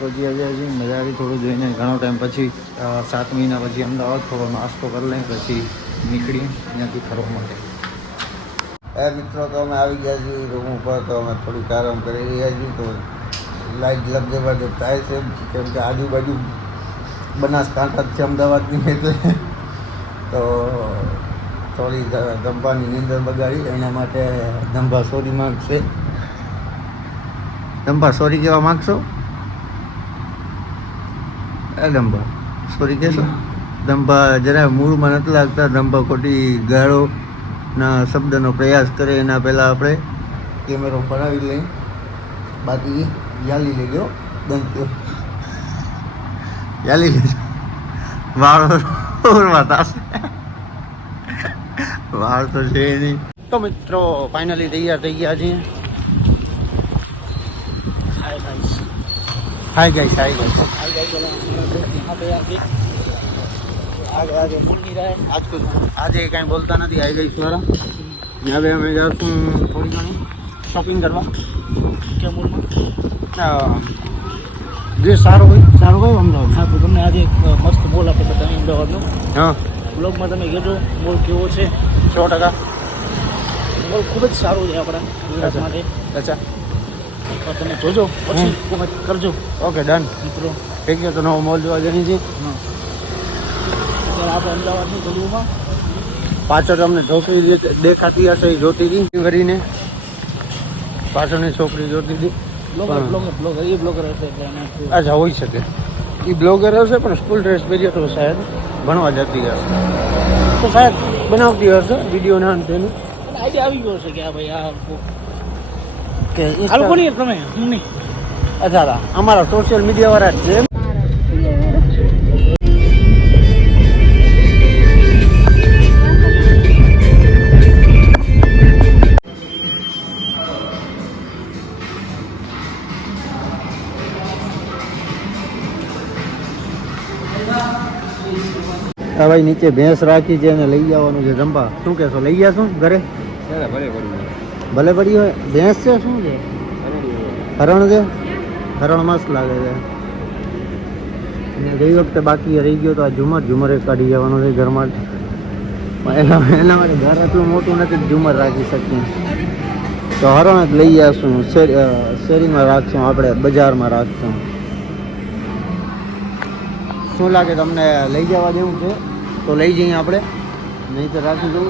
પહોંચી આવ્યા છીએ. મજા આવી થોડું જોઈને. ઘણો ટાઈમ પછી 7 મહિના પછી અમદાવાદ થોડો નાસ્તો કરી લઈએ પછી નીકળીએ અહીંયાથી ફરવા માટે. મિત્રો તો અમે આવી ગયા છીએ રૂમ ઉપર. તો અમે થોડીક આરામ કરી રહ્યા છીએ. તો લાઈટ લગભગ થાય છે કેમ કે આજુબાજુ બનાસકાંઠા છે અમદાવાદની એટલે તો થોડી ધંભાની નીંદર બગાડી એના માટે ધંભા સોરી માગશે. ધંભા સોરી કહેવા માગશો? ધંભા સોરી કહેશો? ધંભા જરા મૂળમાં નથી લાગતા. ધંભા ખોટી ગાળોના શબ્દનો પ્રયાસ કરે એના પહેલાં આપણે કેમેરો બનાવી લઈએ. બાકી યાલી લેજો દંત યાલી લેજો વાળ થશે. વાળ તો છે નહીં. તો મિત્રો ફાઇનલી તૈયાર થઈ ગયા છીએ. हाय गाइस आगे बोल नहीं रहा है आज कुछ आज ये कहीं बोलता नहीं. हाय गाइस वाला यहाँ पे हमें जाऊँ थोड़ी घनी शॉपिंग करवा क्या मोल में જે સારું હોય અમદાવાદ. હા તો તમને આજે એક મસ્ત મોલ આપણે બતાવીએ અમદાવાદનો. હા બ્લોગમાં તમે કહેજો મોલ કેવો છે. 100% મોલ ખૂબ જ સારું છે આપણા ગુજરાત માટે. અચ્છા તો તમે જોજો પછી કોમેન્ટ કરજો. ઓકે ડન મિત્રો ઠીક છે. તો નવો મોલ જોવા જઈએ છીએ. હા અત્યારે આપણે અમદાવાદની ગલીઓમાં પાછળ તમને છોકરી દેખાતી હશે એ જોતી હતી કરીને. પાછળની છોકરી જોતી હતી. બ્લોગર એ બ્લોગર હશે એટલે એને અચ્છા હોઈ શકે એ બ્લોગર હશે પણ સ્કૂલ ડ્રેસ પહેર્યો તો શાયદ ભણવા જતી હશે તો શાયદ બનાવતી હશે વિડીયોના અંતેનું. આઈડિયા આવી ગયો છે કે આ ભાઈ આ કે આ લોકો નહીં તમે હું નહીં. અચ્છા અમારા સોશિયલ મીડિયા વાળા જ છે. હા ભાઈ નીચે ભેંસ રાખી છે અને લઈ જવાનું છે. જંપા શું કહેશો? લઈ ગયા શું ઘરે? ભલે પડી હોય. ભેંસ છે શું છે? હરણ છે. હરણ મસ્ત લાગે છે. ગઈ વખતે બાકી રહી ગયો તો આ ઝુમર એક કાઢી જવાનું છે ઘરમાં. એના માટે ઘર એટલું મોટું નથી ઝુમર રાખી શકીએ તો હરણ જ લઈ આવશું. શેરીમાં રાખશું આપણે, બજારમાં રાખશું. શું લાગે તમને? લઈ જવા દેવું છે તો લઈ જઈએ આપણે, નહીં તો રાખી દઉં.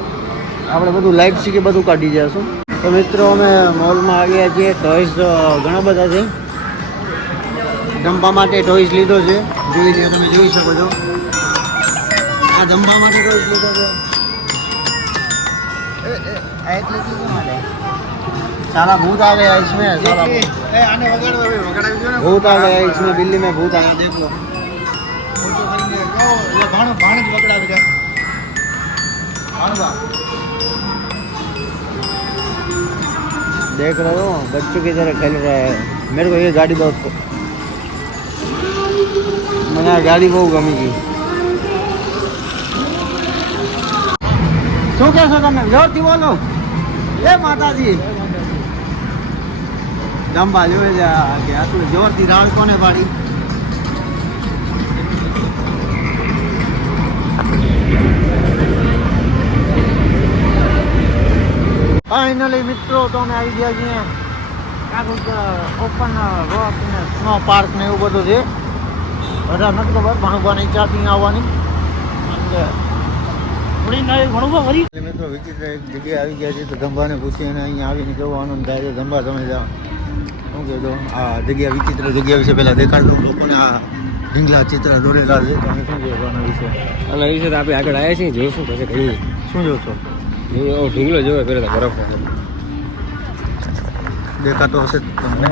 આપણે બધું લાઇટ શીખે બધું કાઢી જઈશું. તો મિત્રો અમે મોલમાં આવ્યા છીએ. ટોયસ ઘણા બધા છે. ધંભા માટે ટોયસ લીધો છે. જોઈ લો તમે જોઈ શકો છો. આ ધંભા માટે ટોયસ લીધો છે. साला भूत आ गया इसमें. साला आने भूत आ गया इसमें. बिल्ली में भूत आया. देख लो देख रहे हो बच्चों की तरह खेल रहा है. मेरे को ये गाड़ी बहुत मैंने आ गाड़ी बहुत गमी की. શું કહેશો તમે? જોરથી બોલો. એ માતાજી જંબા જોઈ કે આટલું જોરથી રાડ કોને પાડી. ફાઇનલી મિત્રો તો અમે આવી ગયા છીએ. કાંઈક ઓપન રોક ને સ્નો પાર્ક ને એવું બધું છે. બધા નથી ખબર ભણવાની ઈચ્છા હતી આવવાની. મિત્રો વિચિત્ર એક જગ્યાએ આવી ગયા છે તો ધંભાને પૂછીને અહીંયા આવીને કેવો આનંદ થાય છે. ધંભા તમે જાઓ શું કહેજો આ જગ્યા વિચિત્ર જગ્યા વિશે પહેલાં દેખાડું લોકોને. આ ઢીંગલા ચિત્ર દોરેલા છે. તમે શું કહેશો આના વિશે? આના વિશે તો આપણે આગળ આવ્યા છીએ જોઈશું પછી કહીએ. શું જોશો? ઢીંગલો જોવે પહેલાં બરફ દેખાતો હશે તમને.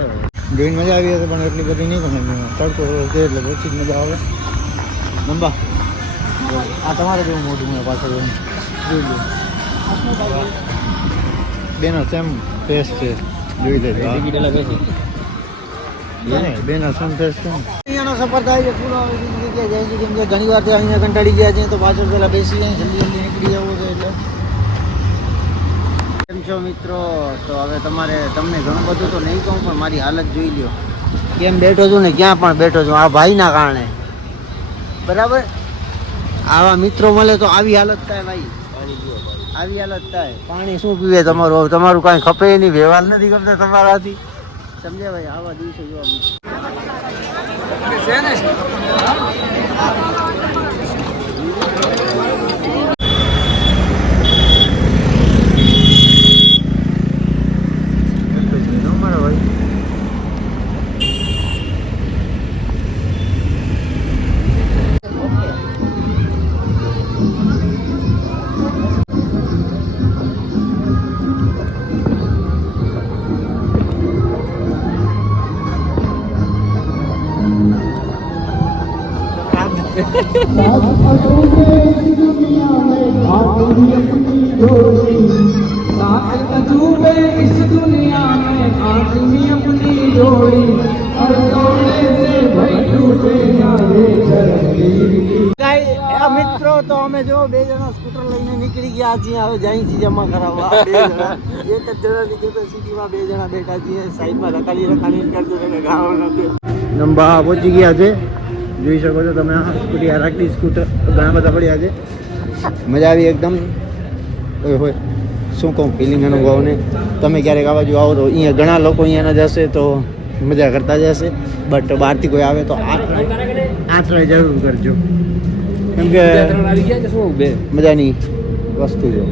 જોઈને મજા આવી હશે પણ એટલી બધી નહીં. પણ તડકો છે એટલે ઓછી જ મજા આવે. ધંભા આ તમારે જેવું મોટું મને પાછળ જોઈ લો. બેનો સેમ ફેસ છે. જોઈ લેજો બેનો સેમ ફેસ છે. અહીંયાનો સફર થાય છે પૂરો જગ્યાએ જાય છે કેમ કે ઘણી વાર અહીંયા કંટાળી ગયા છે તો પાછળ પહેલાં બેસી જાય જલ્દી નીકળી જવું છે એટલે. કેમ છો મિત્રો? તો હવે તમને ઘણું બધું તો નહીં કહું પણ મારી હાલત જોઈ લ્યો. કેમ બેઠો છું ને ક્યાં પણ બેઠો છું આ ભાઈના કારણે. બરાબર, આવા મિત્રો મળે તો આવી હાલત થાય ભાઈ, આવી હાલત થાય. પાણી શું પીવે તમારું, તમારું કાંઈ ખપે નહીં, વ્યવહાર નથી કરતા તમારાથી, સમજ્યા ભાઈ. આવા દિવસે જોવા મારા ભાઈ. મિત્રો તો અમે જો 2 જણા સ્કૂટર લઈને નીકળી ગયા છીએ. હવે જાય છે જમા કરાવવા. 2 જણા, એક જ જણાની કેપેસિટીમાં 2 જણા બેઠા છીએ. સાઈડમાં રખાડી કરજો તમે ગાવા નથી. નંબા પહોંચી ગયા છે, જોઈ શકો છો તમે. આ સ્કૂટી, આ રાખડી સ્કૂટર ઘણા બધા પડ્યા છે. મજા આવી એકદમ. હોય શું કહું, ફિલિંગ અનુભવને. તમે ક્યારેક આ બાજુ આવો તો અહીંયા ઘણા લોકો અહીંયાના જશે તો મજા કરતા જશે. બટ બહારથી કોઈ આવે તો આ ટ્રાય જરૂર કરજો, કેમ કે મજાની વસ્તુ છે.